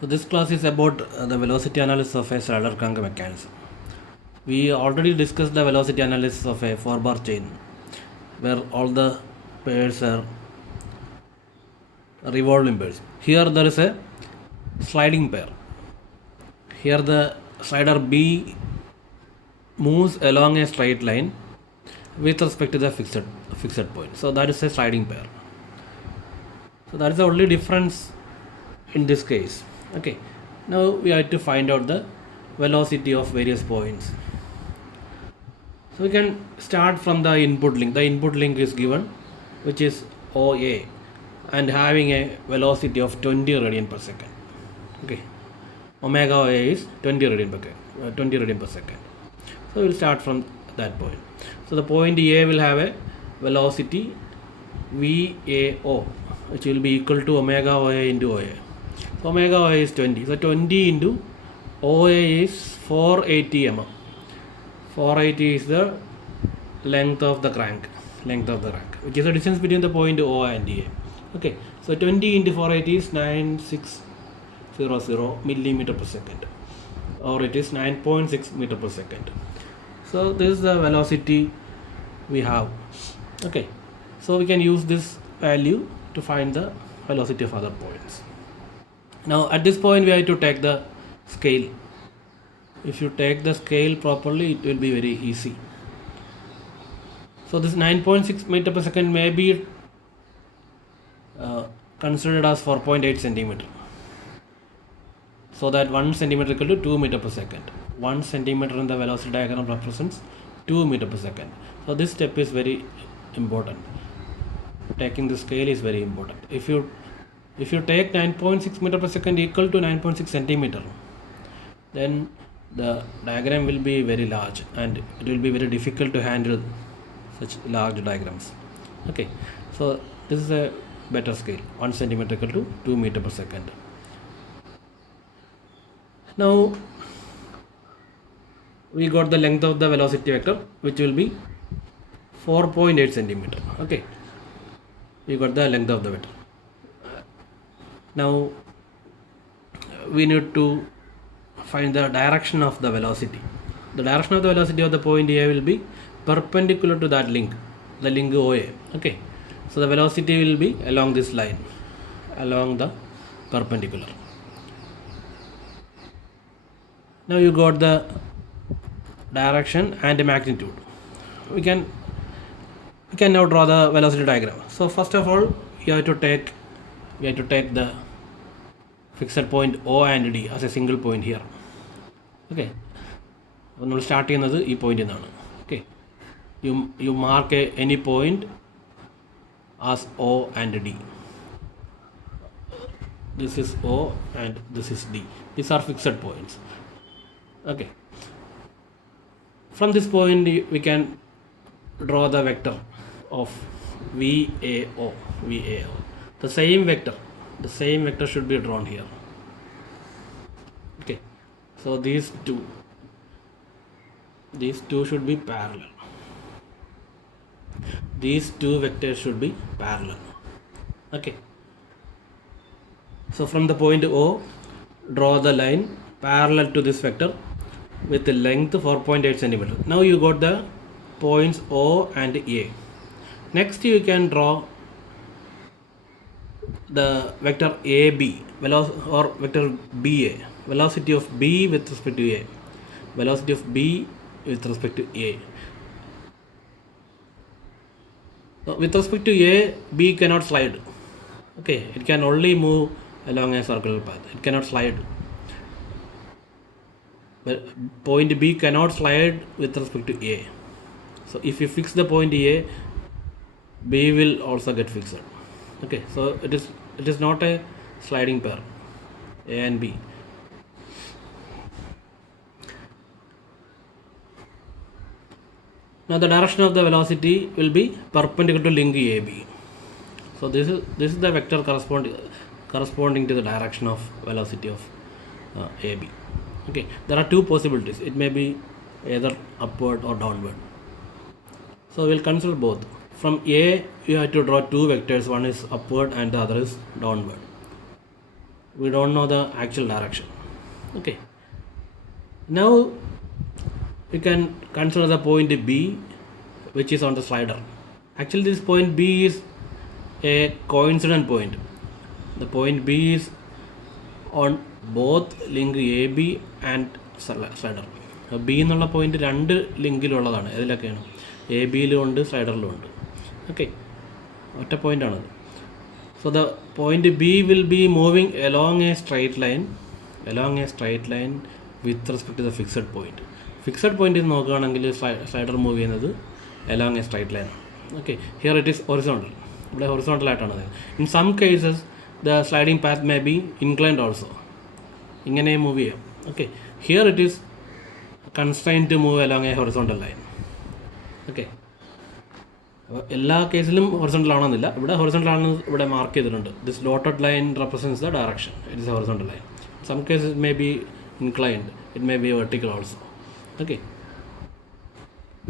So this class is about the velocity analysis of a slider crank mechanism. We already discussed the velocity analysis of a 4-bar chain where all the pairs are revolving pairs. Here there is a sliding pair. Here the slider B moves along a straight line with respect to the fixed point. So that is a sliding pair. So that is the only difference in this case. Okay, now we have to find out the velocity of various points. So we can start from the input link. The input link is given, which is OA, and having a velocity of 20 radian per second. Okay, omega OA is 20 radian per second. So we'll start from that point. So the point A will have a velocity VAO, which will be equal to omega OA into OA. So omega OA is 20. So 20 into OA is 480 mm. 480 is the length of the crank, which is the distance between the point O and A. Okay, so 20 into 480 is 9600 millimeter per second, or it is 9.6 meter per second. So this is the velocity we have. Okay, so we can use this value to find the velocity of other points. Now at this point we have to take the scale. If you take the scale properly, it will be very easy. So this 9.6 meter per second may be considered as 4.8 centimeter. So that 1 centimeter equal to 2 meter per second. 1 centimeter in the velocity diagram represents 2 meter per second. So this step is very important. Taking the scale is very important. If you take 9.6 meter per second equal to 9.6 centimeter, then the diagram will be very large and it will be very difficult to handle such large diagrams. Okay, so this is a better scale. 1 centimeter equal to 2 meter per second. Now we got the length of the velocity vector, which will be 4.8 centimeter. Okay, we got the length of the vector. Now we need to find the direction of the velocity. The direction of the velocity of the point A will be perpendicular to that link, the link OA. Okay, so the velocity will be along this line, along the perpendicular. Now you got the direction and the magnitude. We can now draw the velocity diagram. So first of all, we have to take the fixed point O and D as a single point here. Okay, we will start this point. Okay, you mark any point as O and D. This is O and this is D. These are fixed points. Okay, from this point we can draw the vector of VAO. The same vector should be drawn here. Okay, so these two should be parallel. These two vectors should be parallel. Okay, so from the point O, draw the line parallel to this vector with the length 4.8 centimeter. Now you got the points O and A. Next you can draw the vector AB, or vector BA, velocity of B with respect to A, velocity of B with respect to A. So with respect to A, B cannot slide. Okay, it can only move along a circular path. It cannot slide. But point B cannot slide with respect to A. So if you fix the point A, B will also get fixed. Okay, so it is not a sliding pair, A and B. Now the direction of the velocity will be perpendicular to link AB. So this is the vector corresponding to the direction of velocity of AB. Okay, there are two possibilities. It may be either upward or downward. So we'll consider both. From A, you have to draw two vectors. One is upward and the other is downward. We don't know the actual direction. Okay. Now we can consider the point B, which is on the slider. Actually, this point B is a coincident point. The point B is on both link AB and slider. B എന്നുള്ള point രണ്ട് ലിങ്കിലുള്ളതാണ്. ഏതിലൊക്കെയാണ്? A ബിയിലും ഉണ്ട്, സ്ലൈഡറിലും ഉണ്ട്. Okay, ഒറ്റ പോയിൻ്റാണത്. So the point B will be moving along a straight line with respect to the fixed point. Fixed പോയിന്റിൽ നോക്കുകയാണെങ്കിൽ slider move ചെയ്യുന്നത് along a straight line. Okay, here it is horizontal. ഇവിടെ ഹൊറിസോണ്ടലായിട്ടാണ്. In some cases the sliding path may be inclined also. ഇങ്ങനെ move ചെയ്യാം. Okay, here it is constrained to move along a horizontal line. Okay, എല്ലാ കേസിലും horizontal ആണെന്നില്ല. ഇവിടെ horizontal ആണെന്ന് ഇവിടെ mark ചെയ്തിട്ടുണ്ട്. This dotted line represents the direction. It is a horizontal line. Some cases may be inclined, it may be vertical also. Okay,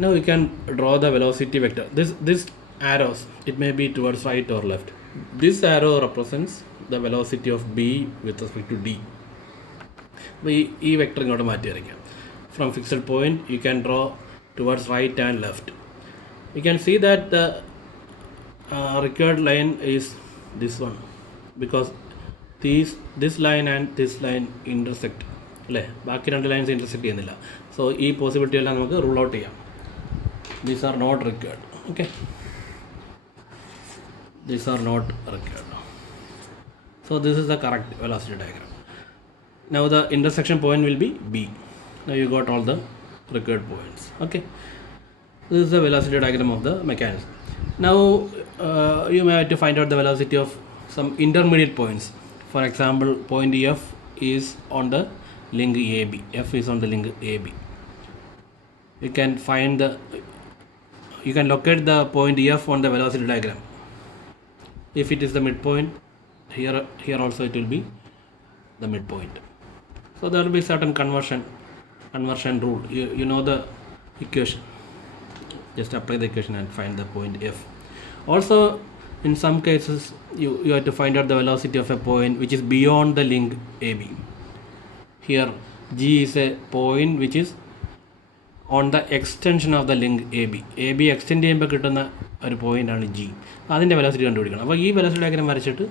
now we can draw the velocity vector. This arrows, it may be towards right or left. This arrow represents the velocity of B with respect to D. ഈ vector ഇങ്ങോട്ട് മാറ്റി വരയ്ക്കാം. From fixed point you can draw towards right and left. You can see that the required line is this one, because this line and this line intersect അല്ലേ? ബാക്കി രണ്ട് lines intersect ചെയ്യുന്നില്ല. So ഈ possibility എല്ലാം നമുക്ക് rule out ചെയ്യാം. These are not required. Okay, these are not required. So this is the correct velocity diagram. Now the intersection point will be B. Now you got all the required points. Okay, this is the velocity diagram of the mechanism. Now you may have to find out the velocity of some intermediate points. For example, point F is on the link AB. F is on the link AB. You can locate the point F on the velocity diagram. If it is the midpoint, here also it will be the midpoint. So there will be certain conversion rule. You know the equation. Just apply the equation and find the point F. Also, in some cases, you have to find out the velocity of a point which is beyond the link AB. Here, G is a point which is on the extension of the link AB. AB extend ചെയ്യുമ്പോൾ കിട്ടുന്ന ഒരു പോയിൻ്റാണ് G. അതിൻ്റെ velocity കണ്ടുപിടിക്കണം. അപ്പോൾ ഈ velocity diagram വരച്ചിട്ട്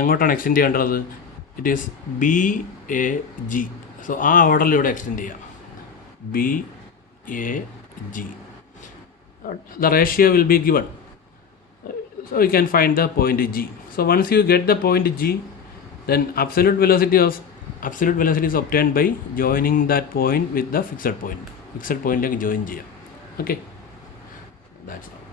എങ്ങോട്ടാണ് എക്സ്റ്റെൻഡ് ചെയ്യേണ്ടത്? It is BAG. സോ ആ ഓർഡറിൽ ഇവിടെ എക്സ്റ്റെൻഡ് ചെയ്യാം. BAG. The ratio will be given. So you can find the point G. So once you get the point G, then absolute velocity is obtained by joining that point with the fixed point. Fixed point like join ചെയ്യാം. Okay, that's all.